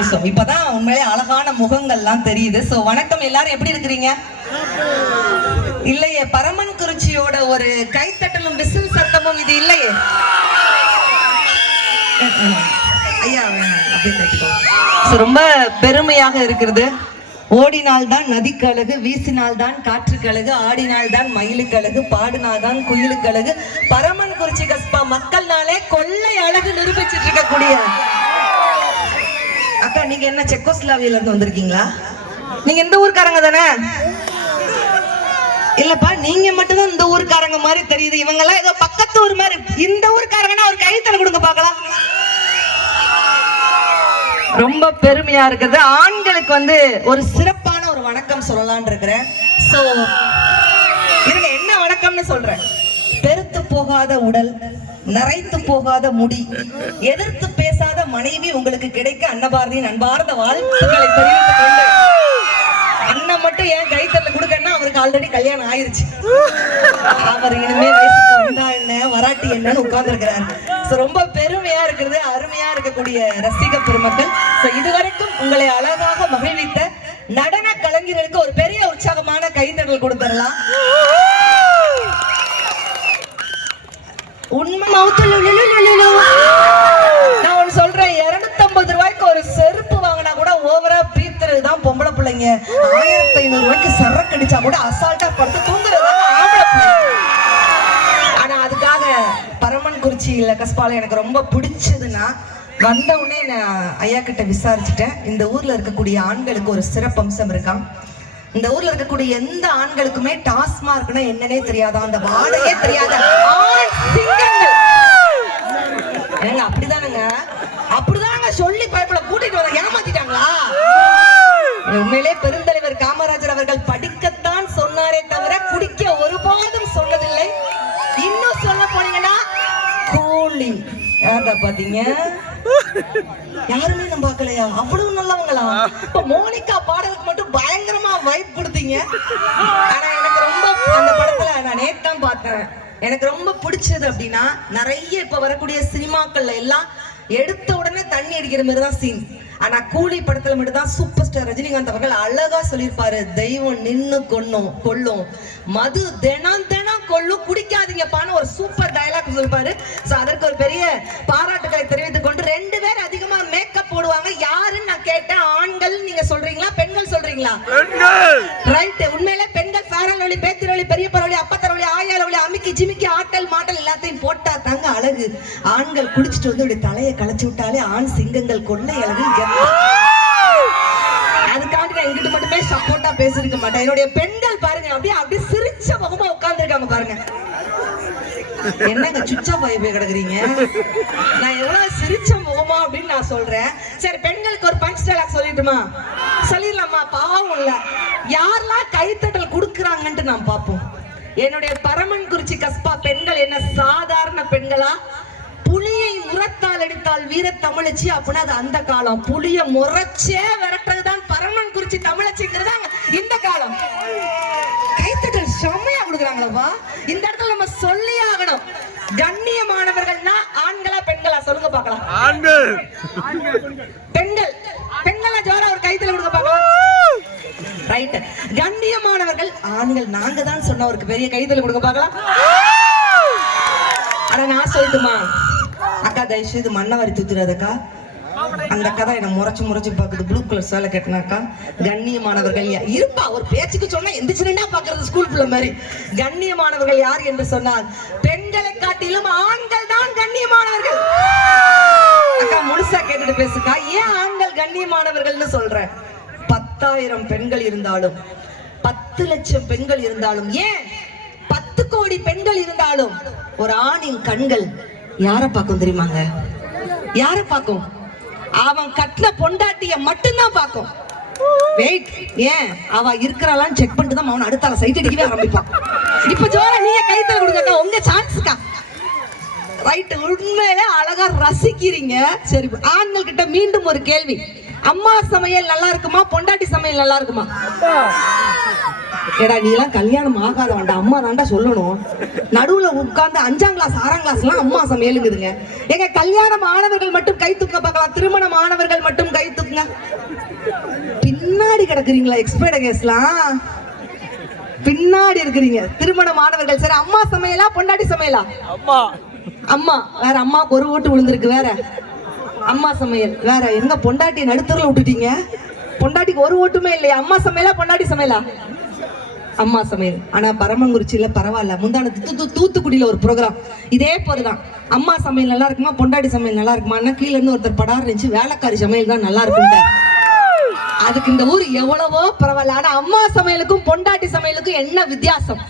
Okay so இப்பதான் உண்மையிலே அழகான முகங்கள்லாம் தெரியுது. சோ வணக்கம். எல்லாரும் எப்படி இருக்கிறீங்க? இல்லையே. பரமன் குறிச்சியோட ஒரு கைத்தட்டலும் விசில் சத்தமும் இது இல்லையே. ஐயா ரொம்ப பெருமையாக இருக்கிறது. ஓடினால் தான் நதிக்கு அழகு வீசினால் தான் காற்றுக்கு அழகு ஆடினால் தான் மயிலுக்கு அழகு பாடினால் தான் குயிலுக்கு அழகு பரமன் குறிச்சி கஸ்பா மக்கள்னாலே கொள்ளை அழகு நிரூபிச்சிட்டு இருக்கக்கூடிய அக்கா நீங்க என்ன செக்கோஸ்லாவியில இருந்து வந்திருக்கீங்களா? நீங்க இந்த ஊர்க்காரங்க தானே? இல்லப்பா நீங்க மட்டும்தான் இந்த ஊர்க்காரங்க மாதிரி தெரியுது. இவங்க எல்லாம் ஏதோ பக்கத்து ஊர் மாதிரி. இந்த ஊர்க்காரங்கன்னா ஒரு கைத்தல கொடுங்க பாக்கலாம் ரொம்ப பெருமையா இருக்குது. ஆண்களுக்கு வந்து ஒரு சிறப்பான ஒரு வணக்கம் சொல்லலாம்னு இருக்கிறேன். சோ இருங்க என்ன வணக்கம்னு சொல்றேன். பெருத்து போகாத உடல். நரைத்து போகாத முடி எதிர்த்து பேசாத மனைவி உங்களுக்கு கிடைக்க அன்னபாரதியின் அன்பார்ந்த வாழ்த்துக்களை தெரிவித்துக் கொண்டு அண்ணன் மட்டும் ஏன் கைத்தல கொடுக்கன்னா அவருக்கு ஆல்ரெடி கல்யாணம் ஆயிருச்சு. அவர் இனிமே வயசுக்கு வந்தா என்ன வராட்டி என்னன்னு உட்கார்ந்துருக்கிறாரு. ரொம்ப பெருமையா இருக்கிறது அருமையா இருக்கக்கூடிய ரசிக பெருமக்கள். ஸோ இதுவரைக்கும் உங்களை அழகாக மகிழ்வித்த நடன கலைஞர்களுக்கு ஒரு பெரிய உற்சாகமான கைத்தடல் கொடுத்துடலாம். உண்மை மவுத்துல நான் ஒன்று சொல்றேன் 250 ரூபாய்க்கு ஒரு செருப்பு வாங்கினா கூட ஓவரா பீத்துறது தான் பொம்பளை பிள்ளைங்க. ஆயிரத்தி ஐநூறு ரூபாய்க்கு சரக்கு அடிச்சா கூட அசால்ட்டா படுத்து தூங்குறது ஆனா அதுக்காக பரமன் குறிச்சியில கஸ்பால எனக்கு ரொம்ப பிடிச்சதுன்னா வந்த உடனே நான் ஐயா கிட்ட விசாரிச்சுட்டேன். இந்த ஊர்ல இருக்கக்கூடிய ஆண்களுக்கு ஒரு சிறப்பம்சம் இருக்கான் இந்த ஊர்ல இருக்கக்கூடிய எந்த ஆண்களுக்குமே டாஸ்மார்க்னா என்னன்னே தெரியாதா? அந்த வாடையே தெரியாத? ஆண் ஏங்க அப்படிதானுங்க? அப்படிதாங்க சொல்லி பயப்பட கூட்டிட்டு வர ஏமாத்திட்டாங்களா? உண்மையிலே பெருந்தலைவர் காமராஜர் அவர்கள் படிக்கத்தான் சொன்னாரே தவிர குடிக்க ஒருபோதும் சொன்னதில்லை இன்னும் சொல்ல போனீங்கன்னா கூலி. யாரா பாத்தீங்க? யாருமே நம்ம பார்க்கலையா? அவ்வளவு நல்லவங்களா? இப்ப மோனிகா பாடலுக்கு மட்டும் பயங்கரமா வைப் கொடுத்தீங்க. ஆனா எனக்கு ரொம்ப அந்த படத்துல நான் நேத்தான் பார்த்தேன். எனக்கு ரொம்ப பிடிச்சது அப்படின்னா நிறைய இப்ப வரக்கூடிய சினிமாக்கள்ல எல்லாம் எடுத்த உடனே தண்ணி அடிக்கிற மாதிரி தான் சீன் ஆனா கூலி படத்துல மட்டும் தான் சூப்பர் ஸ்டார் ரஜினிகாந்த் அவர்கள் அழகா சொல்லியிருப்பாரு தெய்வம் நின்னு கொன்னும் கொல்லும். மது தினம் தினம் கொள்ளும் குடிக்காதீங்கப்பான்னு ஒரு சூப்பர் டயலாக் சொல்லிருப்பாரு சோ அதற்கு ஒரு பெரிய பாராட்டுகளை தெரிவித்துக் கொண்டு ரெண்டு பேர் அதிகமா மேக்கப் போடுவாங்க யாருன்னு நான் கேட்டேன் ஆண்கள் நீங்க சொல்றீங்களா? பெண்கள் சொல்றீங்களா? ரைட் உண்மையிலே பெண்கள் ஃபேரல் ஒளி பேத்திரொலி பெரிய பரவலி அப்பத்தரவலி ஆயால ஒளி அமிக்கி ஜிமிக்கி ஆட்டல் மாட்டல் எல்லாத்தையும் போட்டா தாங்க அழகு. ஆண்கள் குடிச்சிட்டு வந்து இப்படி தலையை களைச்சு விட்டாலே ஆண் சிங்கங்கள் கொள்ளை அழகு. அதுக்காண்டி நான் எங்கிட்ட மட்டுமே சப்போர்ட்டா பேசிருக்க மாட்டேன். என்னுடைய பெண்கள் பாருங்க அப்படியே அப்படியே சிரிச்ச முகமா உட்கார்ந்துருக்காங்க பாருங்க. என்னங்க சுச்சா போய் போய் கிடக்குறீங்க? நான் எவ்வளவு சிரிச்ச முகமா அப்படின்னு நான் சொல்றேன். சரி பெண்களுக்கு ஒரு பஞ்ச் டைலாக் சொல்லிட்டுமா? சொல்லிடலாமா? பாவம் இல்ல. யாரெல்லாம் கைத்தட்டல் கொடுக்குறாங்கன்ட்டு நான் பார்ப்போம். என்னுடைய பரமன் குறிச்சி கஸ்பா பெண்கள் என்ன சாதாரண பெண்களா? புலியை உரத்தால் அடித்தால் வீர தமிழச்சி அப்படின்னா அது அந்த காலம். புலிய முறைச்சே விரட்டுறதுதான் பரமன் குறிச்சி தமிழச்சிங்கிறது இந்த காலம். கைத்தட்டல் செம்மையா கொடுக்குறாங்களப்பா. இந்த இடத்துல நம்ம சொல்லியே ஆகணும் கண்ணியமானவர்கள்னா ஆண்களா பெண்களா சொல்லுங்க பார்க்கலாம். ஆண்கள். பெண்கள். பெண்களா ஜோரா ஒரு கைத்தல கொடுங்க பார்க்கலாம். ரைட் கண்ணியமானவர்கள் ஆண்கள். நாங்க தான் சொன்னவருக்கு பெரிய கைத்தல கொடுங்க பார்க்கலாம். அட நான் சொல்லட்டுமா? அக்கா தயவு செய்து மண்ணவாரி தூத்துறாதக்கா. அந்த கதை என்ன முறைச்சு முறைச்சு பார்க்குது. ப்ளூ கலர் சேலை கட்டினாக்கா கண்ணியமானவர்கள் இருப்பா ஒரு பேச்சுக்கு சொன்னா எந்திரிச்சுனா பாக்குறது ஸ்கூல் பிள்ளை மாதிரி. கண்ணியமானவர்கள் யார் என்று சொன்னால் பெண்களை காட்டிலும் ஆண்கள் தான் கண்ணியமானவர்கள். அக்கா முழுசா கேட்டுட்டு பேசுக்கா. ஏன் ஆண்கள் கண்ணியமானவர்கள்னு சொல்றேன் பத்தாயிரம் பெண்கள் இருந்தாலும் பத்து லட்சம் பெண்கள் இருந்தாலும் ஏன் பத்து கோடி பெண்கள் இருந்தாலும் ஒரு ஆணின் கண்கள் யார பார்க்கும் தெரியுமாங்க? யார பார்க்கும்? அவன் கட்டின பொண்டாட்டிய மட்டும்தான் பார்க்கும். வெயிட் ஏன்? அவ இருக்கிறாளான்னு செக் பண்ணிட்டு தான் அவன் அடுத்தால சைட் அடிக்கவே ஆரம்பிப்பான். இப்ப ஜோரா நீங்க கைத்தல கொடுங்கக்கா உங்க சான்ஸ்க்கா ரைட் உண்மையில அழகா ரசிக்கிறீங்க. சரி ஆண்கள் கிட்ட மீண்டும் ஒரு கேள்வி. அம்மா சமையல் நல்லா இருக்குமா? பொண்டாட்டி சமையல் நல்லா இருக்குமா? ஏடா நீ எல்லாம் கல்யாணம் ஆகாத வேண்டாம் அம்மா தாண்டா சொல்லணும். நடுவுல உட்கார்ந்து அஞ்சாம் கிளாஸ் ஆறாம் கிளாஸ்லாம் அம்மா சமையலுங்குதுங்க. எங்க கல்யாணம் ஆனவர்கள் மட்டும் கை தூக்க பார்க்கலாம். திருமணம் ஆனவர்கள் மட்டும் கை தூக்குங்க. பின்னாடி கிடக்குறீங்களா எக்ஸ்பர்ட் கேஸ்லாம் பின்னாடி இருக்கிறீங்க. திருமணம் ஆனவர்கள் சரி அம்மா சமையலா பொண்டாட்டி சமையலா? அம்மா. அம்மா வேற அம்மாவுக்கு ஒரு ஓட்டு விழுந்திருக்கு வேற. அம்மா சமையல் வேற. எங்க பொண்டாட்டி நடுத்தரில் விட்டுட்டீங்க? பொண்டாட்டிக்கு ஒரு ஓட்டுமே இல்லையா? அம்மா சமையலா பொண்டாட்டி சமையலா? அம்மா சமையல். ஆனா பரமங்குறிச்சியில பரவாயில்ல. முந்தான தூ- தூத்துக்குடியில ஒரு ப்ரோக்ராம் இதே போலதான் அம்மா சமையல் நல்லா இருக்குமா? பொண்டாட்டி சமையல் நல்லா இருக்குமா? கீழே இருந்து ஒருத்தர் படார் இருந்துச்சு வேலைக்காரி சமையல் தான் நல்லா இருக்கும் அதுக்கு இந்த ஊர் எவ்வளவோ பரவாயில்ல. ஆனா அம்மா சமையலுக்கும் பொண்டாட்டி சமையலுக்கும் என்ன வித்தியாசம்?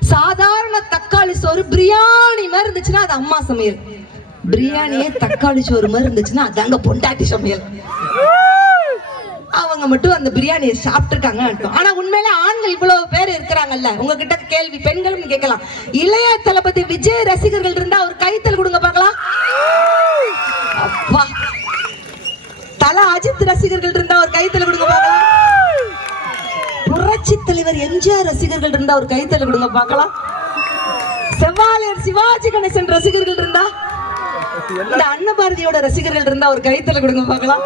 சாதாரண தக்காளி சோறு பிரியாணி மாதிரி இருந்துச்சுன்னா அது அம்மா சமையல். பிரியாணியே தக்காளி சோறு மாதிரி இருந்துச்சுன்னா அதாங்க பொண்டாட்டி சமையல். அவங்க மட்டும் அந்த பிரியாணியை சாப்பிட்டுருக்காங்க அர்த்தம். ஆனா உண்மையில ஆண்கள் இவ்வளவு பேர் இருக்கிறாங்கல்ல? உங்ககிட்ட கேள்வி பெண்களும் கேட்கலாம். இளைய தளபதி விஜய் ரசிகர்கள் இருந்தா ஒரு கைத்தல் கொடுங்க பார்க்கலாம். அப்பா. தல அஜித் ரசிகர்கள் இருந்தா ஒரு கைத்தல் கொடுங்க பார்க்கலாம். புரட்சி தலைவர் எம்ஜிஆர் ரசிகர்கள் இருந்தா ஒரு கைத்தல் கொடுங்க பார்க்கலாம். செவ்வாலியர் சிவாஜி கணேசன் ரசிகர்கள் இருந்தா இந்த அன்னபாரதியோட ரசிகர்கள் இருந்தா ஒரு கைத்தல கொடுங்க பார்க்கலாம்.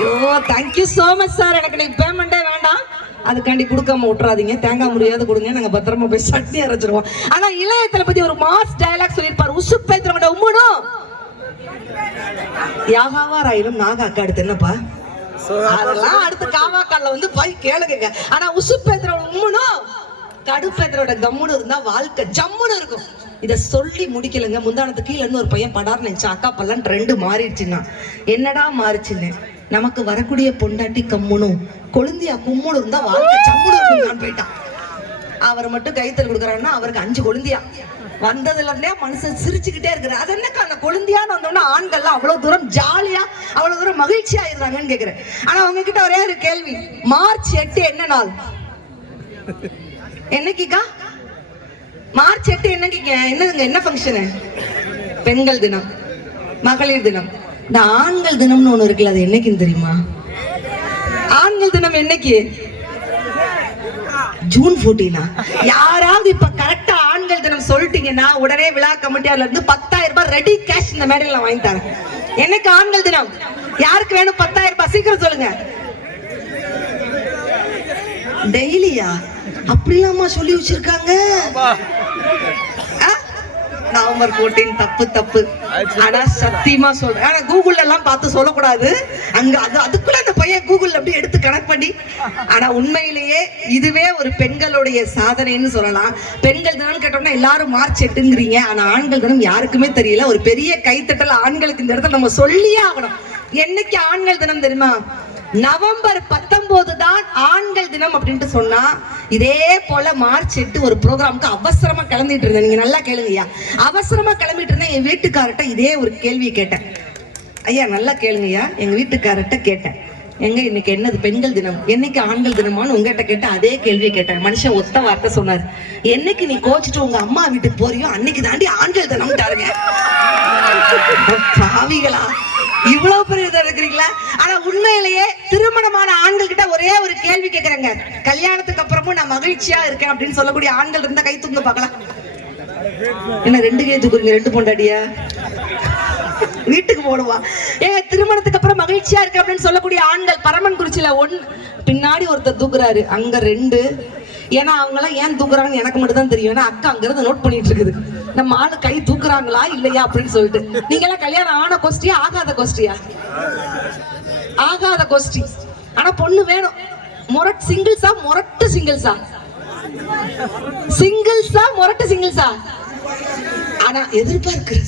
ஐயோ தேங்க்யூ சோ மச் சார் எனக்கு நீங்க பேமெண்டே வேண்டாம். அதுக்காண்டி கொடுக்காம விட்டுறாதீங்க. தேங்காய் முடியாது கொடுங்க. நாங்க பத்திரமா போய் சட்னி அரைச்சிருவோம். ஆனா இளைய தளபதி ஒரு மாஸ் டயலாக் சொல்லியிருப்பார். உசு பேத்திரமட உம்முடும் யாகாவாராயிரம் நாக அக்கா அடுத்து என்னப்பா? அதெல்லாம் அடுத்து காவாக்கால வந்து போய் கேளுங்க ஆனா உசுப்பேத்திரோட உம்முனும் கடுப்பேத்திரோட கம்முன்னு இருந்தா வாழ்க்கை ஜம்முன்னு இருக்கும். இதை சொல்லி முடிக்கலங்க. முந்தானத்து கீழே இருந்து ஒரு பையன் படார்னு நினச்சா அக்கா பல்லான் ரெண்டு மாறிடுச்சுன்னா. என்னடா மாறிச்சுன்னு? நமக்கு வரக்கூடிய பொண்டாட்டி கம்முனும் கொழுந்தியா கும்முனு இருந்தா வாழ்க்கை சம்முனு இருக்கும் போயிட்டான். அவர் மட்டும் கைத்தல் கொடுக்குறாருன்னா அவருக்கு அஞ்சு கொழுந்தியா. வந்ததுல இருந்தே மனுஷன் சிரிச்சுக்கிட்டே இருக்கிறார். அது என்னக்கா அந்த கொழுந்தியான்னு வந்தோம்னா ஆண்கள்லாம் அவ்வளவு தூரம் ஜாலியா அவ்வளவு தூரம் மகிழ்ச்சியா இருந்தாங்கன்னு கேக்குறேன் ஆனா உங்ககிட்ட ஒரே ஒரு கேள்வி. மார்ச் எட்டு என்ன நாள்? என்னைக்குக்கா? மார்ச் எட்டு என்னைக்குங்க என்னதுங்க? என்ன ஃபங்க்ஷனு பெண்கள் தினம். மகளிர் தினம். இந்த ஆண்கள் தினம்னு ஒண்ணு இருக்குல்ல அது என்னைக்குன்னு தெரியுமா? ஆண்கள் தினம் என்னைக்கு? ஜூன் 14 யாராவது இப்ப கரெக்டா ஆண்கள் தினம் சொல்லிட்டீங்கன்னா உடனே விழா கமிட்டியால இருந்து பத்தாயிரம் ரூபாய் ரெடி கேஷ் இந்த மேடையில நான் வாங்கி தரேன். என்னைக்கு ஆண்கள் தினம்? யாருக்கு வேணும் பத்தாயிரம் ரூபாய்? சீக்கிரம் சொல்லுங்க. டெய்லியா? அப்படிலாமா சொல்லி வச்சிருக்காங்க? ஆ? நவம்பர் 14 தப்பு தப்பு. ஆனா சத்தியமா சொல்றேன் ஆனா கூகுள்ல எல்லாம் பார்த்து சொல்லக்கூடாது. அங்க அது அதுக்குள்ள அந்த பையன் கூகுள்ல அப்படியே எடுத்து கனெக்ட் பண்ணி ஆனா உண்மையிலேயே இதுவே ஒரு பெண்களுடைய சாதனைன்னு சொல்லலாம். பெண்கள் தினம் கேட்டோம்னா எல்லாரும் மார்ச் எட்டுங்கிறீங்க. ஆனா ஆண்கள் தினம் யாருக்குமே தெரியல. ஒரு பெரிய கைத்தட்டல் ஆண்களுக்கு இந்த இடத்துல நம்ம சொல்லியே ஆகணும். என்னைக்கு ஆண்கள் தினம் தெரியுமா? நவம்பர் பத்தொன்பது தான் ஆண்கள் தினம் அப்படின்ட்டு சொன்னா இதே போல மார்ச் எட்டு ஒரு ப்ரோக்ராமுக்கு அவசரமா கிளம்பிட்டு இருந்தேன். நீங்க நல்லா கேளுங்கய்யா. அவசரமா கிளம்பிட்டு இருந்தேன். என் வீட்டுக்கார்ட்ட இதே ஒரு கேள்வியை கேட்டேன். ஐயா நல்லா கேளுங்கய்யா. எங்க வீட்டுக்கார்ட்ட கேட்டேன். எங்க இன்னைக்கு என்னது? பெண்கள் தினம். என்னைக்கு ஆண்கள் தினமான்னு உங்ககிட்ட கேட்ட அதே கேள்வியை கேட்டேன். மனுஷன் ஒத்த வார்த்தை சொன்னார். என்னைக்கு நீ கோச்சிட்டு உங்க அம்மா வீட்டுக்கு போறியோ அன்னைக்கு தாண்டி ஆண்கள் தினம்ட்டாருங்க. பாவிகளா. இவ்வளவு பெரிய இருக்கிறீங்களா ஆனா உண்மையிலேயே திருமணமான ஆண்கள் கிட்ட ஒரே ஒரு கேள்வி கேக்குறேங்க. கல்யாணத்துக்கு அப்புறமும் நான் மகிழ்ச்சியா இருக்கேன் அப்படின்னு சொல்லக்கூடிய ஆண்கள் இருந்தா கை தூங்க பார்க்கலாம். என்ன ரெண்டு கை தூக்குறீங்க ரெண்டு பொண்டாடியா வீட்டுக்கு போடுவா. ஏங்க திருமணத்துக்கு அப்புறம் மகிழ்ச்சியா இருக்கு அப்படின்னு சொல்லக்கூடிய ஆண்கள் பரமன் குறிச்சியில ஒன் பின்னாடி ஒருத்தர் தூக்குறாரு. அங்க ரெண்டு ஏன்னா அவங்களாம் ஏன் தூக்குறாங்கன்னு எனக்கு மட்டும் தான் தெரியும். ஏன்னா அக்கா அங்கிருந்து நோட் பண்ணிட்டு இருக்குது. நம்ம ஆளு கை தூக்குறாங்களா இல்லையா அப்படின்னு சொல்லிட்டு. நீங்க எல்லாம் கல்யாணம் ஆன கோஷ்டியா ஆகாத கோஷ்டியா ஆகாத கோஷ்டி ஆனா பொண்ணு வேணும். முரட் சிங்கிள்ஸா முரட்டு சிங்கிள்ஸா சிங்கிள்ஸா முரட்டு சிங்கிள்ஸா ஆனா எதிர்பார்க்கு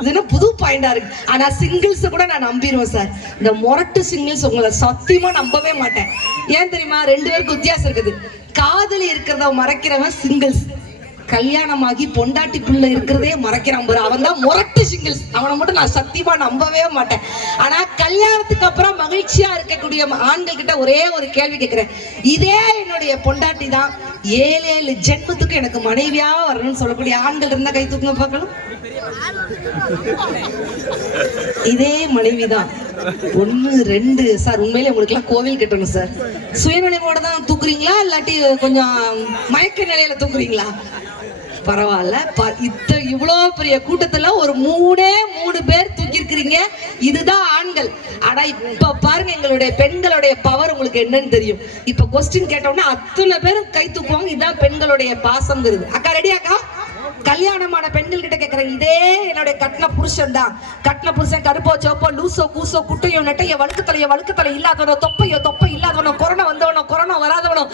இதுனா புது பாயிண்டா இருக்கு. ஆனா சிங்கிள்ஸ் கூட நான் நம்பிடுவேன் சார் இந்த முரட்டு சிங்கிள்ஸ் உங்களை சத்தியமா நம்பவே மாட்டேன். ஏன் தெரியுமா? ரெண்டு பேருக்கு வித்தியாசம் இருக்குது. காதல் இருக்கிறத மறைக்கிறவன் சிங்கிள்ஸ் கல்யாணமாகி பொண்டாட்டி பிள்ளை இருக்கிறதே மறைக்கிறான் பாரு. அவன் தான் முரட்டு சிங்கிள்ஸ் அவனை மட்டும் நான் சத்தியமா நம்பவே மாட்டேன். ஆனா கல்யாணத்துக்கு அப்புறம் மகிழ்ச்சியா இருக்கக்கூடிய ஆண்கள் கிட்ட ஒரே ஒரு கேள்வி கேட்கிறேன். இதே என்னுடைய பொண்டாட்டி தான் ஏழு ஏழு ஜென்மத்துக்கு எனக்கு மனைவியா வரணும்னு சொல்லக்கூடிய ஆண்கள் இருந்தா கை தூக்குங்க பார்க்கலாம். இதே மனைவிதான் ஒண்ணு ரெண்டு. சார் உண்மையிலே உங்களுக்கு எல்லாம் கோவில் கட்டணும் சார். சுயநினைவோட தான் தூக்குறீங்களா? இல்லாட்டி கொஞ்சம் மயக்க நிலையில தூக்குறீங்களா? பரவாயில்ல. இத்த இவ்வளோ பெரிய கூட்டத்துல ஒரு மூணே மூணு பேர் தூக்கியிருக்கிறீங்க. இதுதான் ஆண்கள். ஆனா இப்ப பாருங்க எங்களுடைய பெண்களுடைய பவர் உங்களுக்கு என்னன்னு தெரியும். இப்ப கொஸ்டின் கேட்டோம்னா அத்தனை பேரும் கை தூக்குவாங்க. இதுதான் பெண்களுடைய பாசம்ங்கிறது. அக்கா ரெடி கல்யாணமான பெண்கள் கிட்ட கேக்குறேன். இதே என்னுடைய கட்டின புருஷன் தான் கட்டின புருஷன் கருப்போ சோப்போ லூசோ கூசோ குட்டையோ நெட்டையோ வழுக்கு தலையோ வழுக்கு தலை இல்லாதவனோ தொப்பையோ தொப்பை இல்லாதவனோ கொரோனா வந்தவனோ கொரோனா வராதவனோ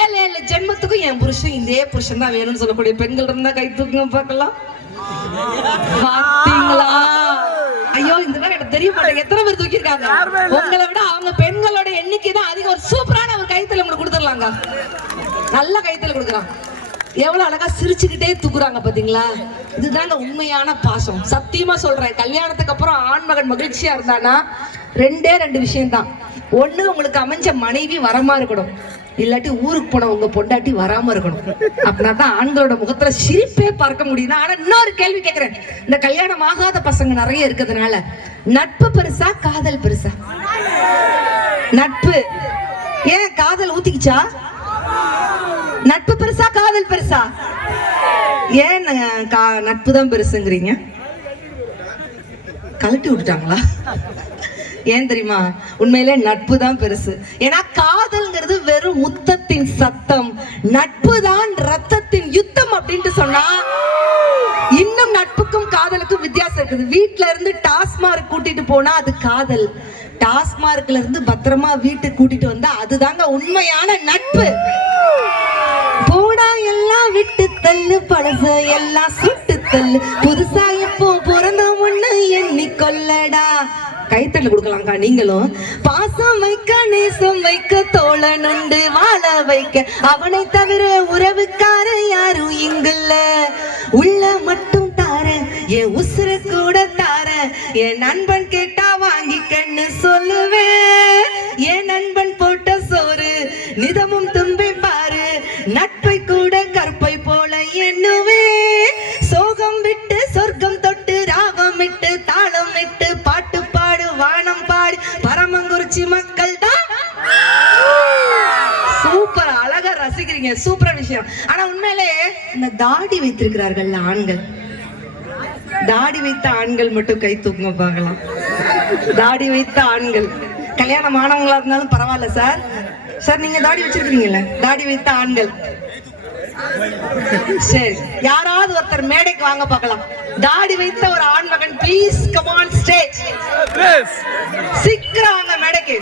ஏழு ஏழு ஜென்மத்துக்கும் என் புருஷன் இதே புருஷன் தான் வேணும்னு சொல்லக்கூடிய பெண்கள் இருந்தா கை தூக்குங்க பார்க்கலாம். பாத்தீங்களா ஐயோ இந்த மாதிரி எனக்கு தெரிய மாட்டேங்க எத்தனை பேர் தூக்கியிருக்காங்க? உங்களை விட அவங்க பெண்களோட எண்ணிக்கை தான் அதிகம். ஒரு சூப்பரான ஒரு கைத்தல உங்களுக்கு கொடுத்துடலாங்க. நல்ல கைத்தல கொடுக்குறான் எவ்வளோ அழகா சிரிச்சுக்கிட்டே தூக்குறாங்க பாத்தீங்களா? இதுதாங்க உண்மையான பாசம். சத்தியமா சொல்றேன். கல்யாணத்துக்கு அப்புறம் ஆண்மகன் மகிழ்ச்சியா இருந்தானா? ரெண்டே ரெண்டு விஷயம்தான். ஒண்ணு உங்களுக்கு அமைஞ்ச மனைவி வரமா இருக்கணும். இல்லாட்டி ஊருக்கு போன உங்க பொண்டாட்டி வராம இருக்கணும். அப்படின்னா தான் ஆண்களோட முகத்துல சிரிப்பே பார்க்க முடியும் ஆனா இன்னொரு கேள்வி கேட்கிறேன் இந்த கல்யாணம் ஆகாத பசங்க நிறைய இருக்கிறதுனால நட்பு பெருசா காதல் பெருசா? நட்பு. ஏன் காதல் ஊத்திக்கிச்சா? நட்பு பெருசா காதல் பெருசா? ஏன் கா- நட்பு தான் பெருசுங்கிறீங்க? கழட்டி விட்டுட்டாங்களா? ஏன் தெரியுமா? உண்மையிலே நட்பு தான் பெருசு. ஏன்னா காதல்ங்கிறது வெறும் முத்தத்தின் சத்தம். நட்பு தான் ரத்தத்தின் யுத்தம் அப்படின்ட்டு சொன்னா இன்னும் நட்புக்கும் காதலுக்கும் வித்தியாசம் இருக்குது. வீட்டுல இருந்து டாஸ்மார்க் கூட்டிட்டு போனா அது காதல். டாஸ்மார்க்ல இருந்து பத்திரமா வீட்டுக்கு கூட்டிட்டு வந்தா அதுதாங்க உண்மையான நட்பு. போடா எல்லாம் விட்டு தள்ளு பழச எல்லாம் சுட்டு தள்ளு. புதுசா இப்போ பிறந்த ஒண்ணு எண்ணி கொள்ளடா. கைத்தள்ளு கொடுக்கலாம்க்கா நீங்களும். பாசம் வைக்க நேசம் வைக்க தோழன் உண்டு வாழ வைக்க. அவனை தவிர உறவுக்கார யாரும் இங்குல்ல. உள்ள மட்டும் தார என் உசுர கூட தார. என் நண்பன் கேட்டா நண்பன் போட்ட சோறு நிதமும் தும்பி பாரு. நட்பை கூட கற்பை போல எண்ணுவே. சோகம் விட்டு சொர்க்கம் தொட்டு ராகம் விட்டு தாளம் விட்டு பாட்டு பாடு வானம் பாடு பரமங்குறிச்சி மக்கள் தான். சூப்பர் அழகா ரசிக்கிறீங்க. சூப்பர் விஷயம். ஆனா உண்மையிலே இந்த தாடி வைத்திருக்கிறார்கள் ஆண்கள். தாடி வைத்த ஆண்கள் மட்டும் கை தூங்க பார்க்கலாம். தாடி வைத்த ஆண்கள். கல்யாணம் ஆனவங்களா இருந்தாலும் பரவாயில்ல சார். சார் நீங்க தாடி வச்சிருக்கீங்கல்ல தாடி வைத்த ஆண்கள். சரி. யாராவது ஒருத்தர் மேடைக்கு வாங்க பார்க்கலாம். தாடி வைத்த ஒரு ஆண் மகன் ப்ளீஸ் கமான் ஸ்டேஜ் சீக்கிரம் வாங்க மேடைக்கு.